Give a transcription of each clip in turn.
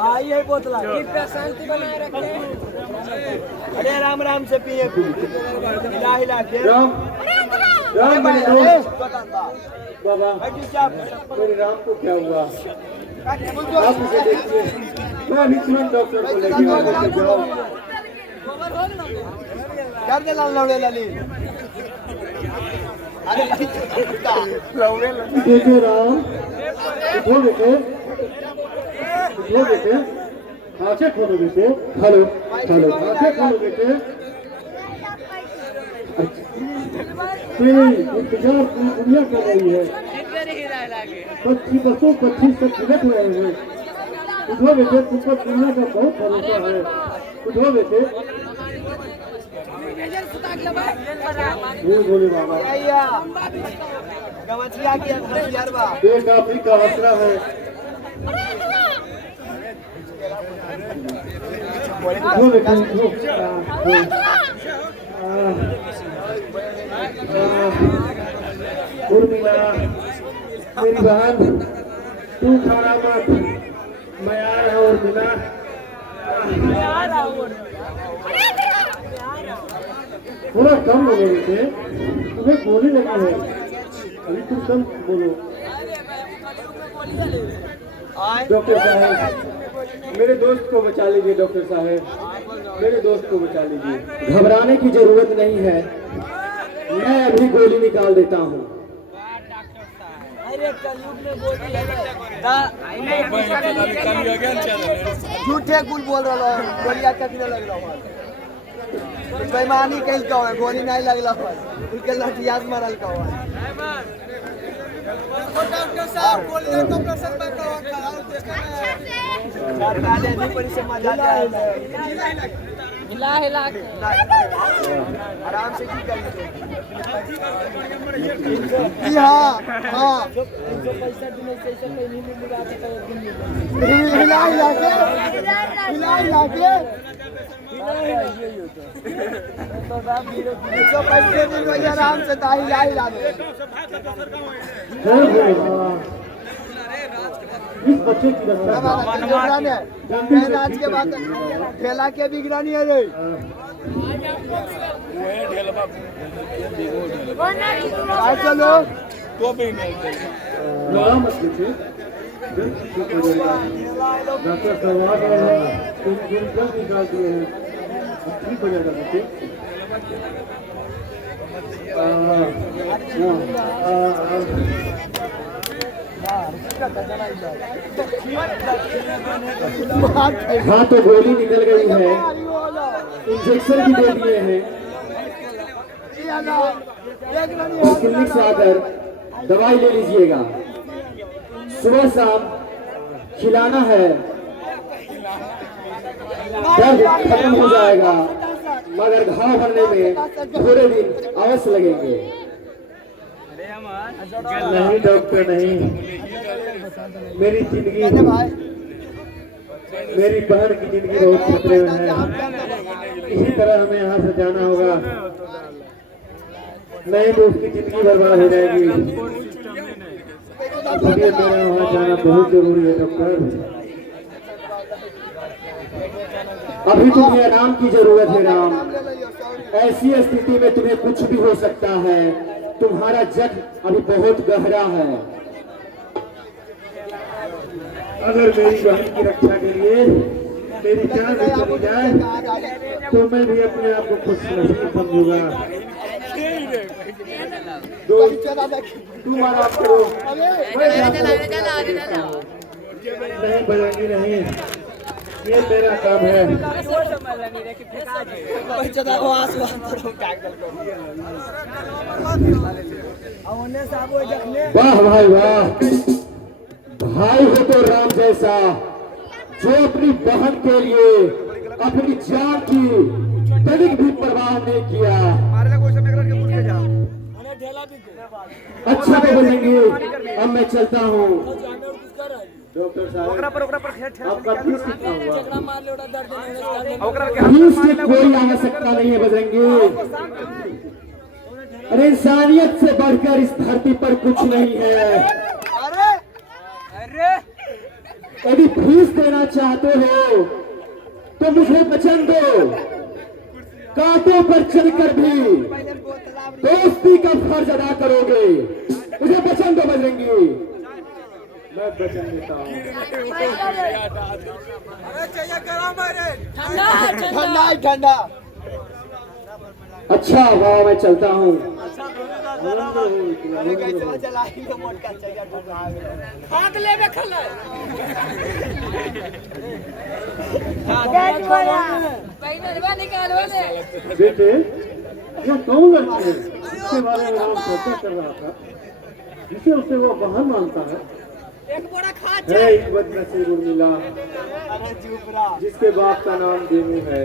आई है बोतला शांति बनाए रखे। अरे राम राम से पिए हिला हिला के राम बाबा मेरे राम को क्या हुआ? आप उसे देखिए, मैं अभी तुरंत डॉक्टर को लेके जाओ। कर दे लाल लौड़े लाली। देखिए राम, उठो बेटे, उठो बेटे, आंखें खोलो बेटे। हेलो हेलो, आंखें खोलो बेटे। इंतजार पूरी दुनिया कर रही है। पक्षी बसों पक्षी सब झुलक रहे हैं। उठो बेटे, तुम पर दुनिया का बहुत भरोसा है। उठो बेटे। बोले बाबा, ये काफी का आसरा है। उठो बेटे, उर्मिला मेरी बहन, तू खाना मत, मैं आ रहा हूँ। उर्मिला थोड़ा कम बोलो बेटे, तुम्हें गोली लगी है। अभी तुम कम बोलो। डॉक्टर साहब, मेरे दोस्त को बचा लीजिए। डॉक्टर साहब, मेरे दोस्त को बचा लीजिए। घबराने की जरूरत नहीं है, मैं अभी गोली निकाल देता हूँ। झूठे कुल बोल रहा गोलियां कभी लग रहा बेईमानी कहीं का है, गोली नहीं लगला उनके लठियास मारल का है। डॉक्टर साहब बोलिए तो ऑपरेशन में हिला हिला आराम से की करिए। हाँ हाँ, पैसा हिला हिला के हिला हिला के पैसे दिन आराम से हिला हिला के। इस बच्चे की आज के बाद ठेला के बिगड़ानी है रे। चलो मत लीजिए, डॉक्टर करवा गए हैं, जल्द निकाल दिए हैं, ठीक हो जाएगा बच्चे। हाँ तो गोली निकल गई है, इंजेक्शन भी दे दिए हैं। क्लिनिक से आकर दवाई ले लीजिएगा, सुबह शाम खिलाना है, दर्द खत्म हो जाएगा, मगर घाव भरने में थोड़े दिन अवश्य लगेंगे। नहीं डॉक्टर नहीं, मेरी जिंदगी, मेरी बहन की जिंदगी बहुत खतरे में है। इसी तरह हमें यहाँ से जाना होगा, नहीं तो उसकी जिंदगी बर्बाद हो जाएगी। इसलिए मेरा वहाँ जाना बहुत जरूरी है। डॉक्टर अभी तुम्हें आराम की जरूरत है राम। ऐसी स्थिति में तुम्हें कुछ भी हो सकता है, तुम्हारा जख्म अभी बहुत गहरा है। अगर मेरी बहन की रक्षा के लिए मेरी जान भी चली जाए तो मैं भी अपने आप को खुश नसीब समझूंगा। तुम आराम करो, नहीं बजाएंगी नहीं, ये मेरा काम है। वाह भाई वाह, भाई हो तो राम जैसा, जो अपनी बहन के लिए अपनी जान की तनिक भी परवाह नहीं किया। अच्छा तो बोलेंगे, अब मैं चलता हूँ। डॉक्टर साहब आपका फीस कितना हुआ? फीस की कोई आवश्यकता नहीं है बजरंगी, अरे इंसानियत से बढ़कर इस धरती पर कुछ नहीं है। यदि फीस देना चाहते हो तो मुझे वचन दो, कांटों पर चढ़कर भी दोस्ती का फर्ज अदा करोगे। मुझे वचन दो बजरंगी। मैं वचन देता हूँ। ठंडा ठंडा। अच्छा वाह, मैं चलता हूँ। हाथ ले बेटे, ये कौन लड़की है जिसके बारे में वो चर्चा कर रहा था, जिसे उसे वो बहन मानता है? एक बदनसीब उर्मिला, जिसके बाप का नाम देनू है,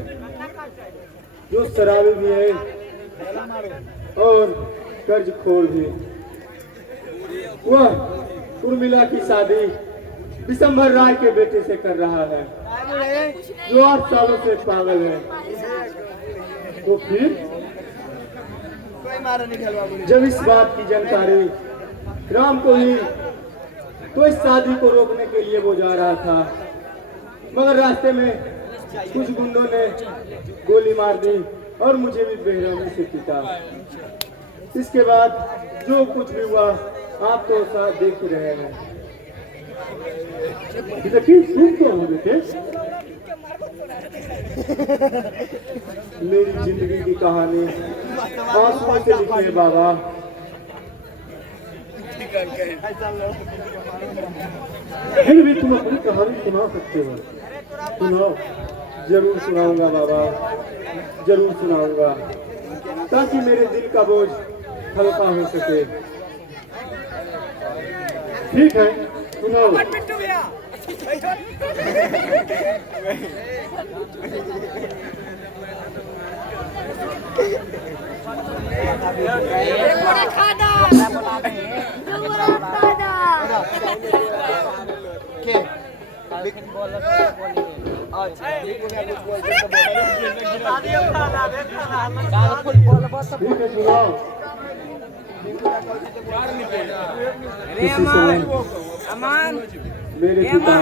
जो शराबी भी है और कर्ज खोर भी। वह उर्मिला की शादी विशंभर राय के बेटे से कर रहा है, जो 8 सालों से पागल है। तो फिर जब इस बात की जानकारी राम को हुई तो इस शादी को रोकने के लिए वो जा रहा था, मगर रास्ते में कुछ गुंडों ने गोली मार दी और मुझे भी बेरहमी से पीटा। इसके बाद जो कुछ भी हुआ आप तो साथ देख ही रहे हैं। लेकिन सुन तो हो बेटे, मेरी जिंदगी की कहानी आंसुओं से लिखी है बाबा। फिर भी तुम अपनी कहानी सुना सकते हो। सुनाओ। जरूर सुनाऊंगा बाबा, जरूर सुनाऊंगा, ताकि मेरे दिल का बोझ हल्का हो सके। ठीक है, सुनाओ। अमान मेरे पिता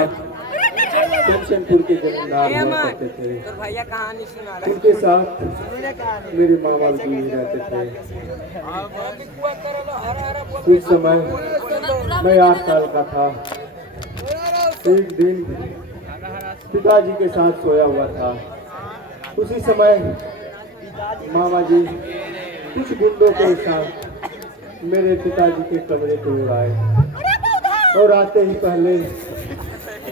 कंचनपुर के जमींदार हुआ करते थे। भैया कहानी सुना रहे। उनके साथ मेरे मामा भी रहते थे। कुछ समय मैं 8 साल का था। एक दिन पिताजी के साथ सोया हुआ था। उसी समय मामा जी कुछ गुंडों के साथ मेरे पिताजी के कमरे को उड़ाए और आते ही पहले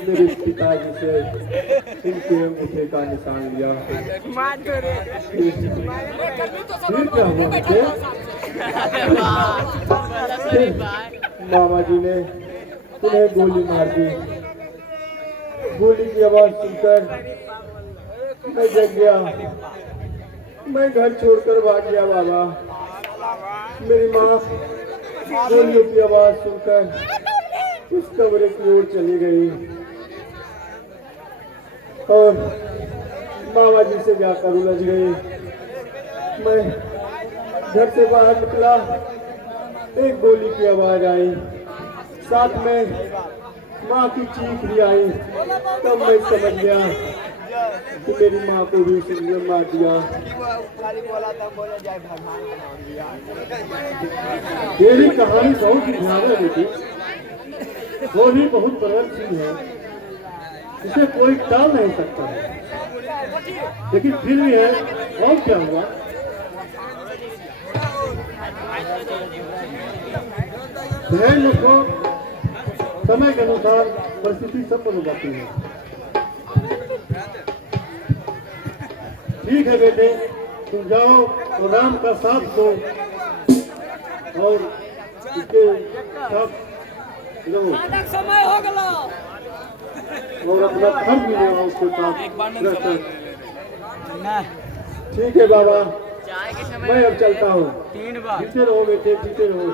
मेरे पिताजी से इनके अंगूठे का निशान लिया। फिर क्या हुआ मुझे? मामा जी ने उन्हें गोली मार दी। गोली की आवाज सुनकर मैं जग गया। मैं घर छोड़कर भाग गया बाबा। मेरी माँ गोलियों की आवाज सुनकर उस कमरे की ओर चली गई और मामा जी से जाकर उलझ गई। मैं घर से बाहर निकला, एक गोली की आवाज आई, साथ में माँ की चीख भी आई। तब मैं समझ गया कि मेरी माँ को भी उसने मार दिया। मेरी कहानी बहुत ही भयानक है बेटी, वो भी बहुत प्रबल चीज है, इसे कोई टाल नहीं सकता है। लेकिन फिर भी है, और क्या हुआ? ध्यान रखो, समय के अनुसार परिस्थिति सब बदल जाती है। ठीक है बेटे, तुम जाओ और राम का साथ दो और इसके साथ रहो समय हो गया और अपना फर्ज भी निभाओ उसके साथ रहकर। ठीक है बाबा, मैं अब चलता हूँ। जीते रहो बेटे, जीते रहो।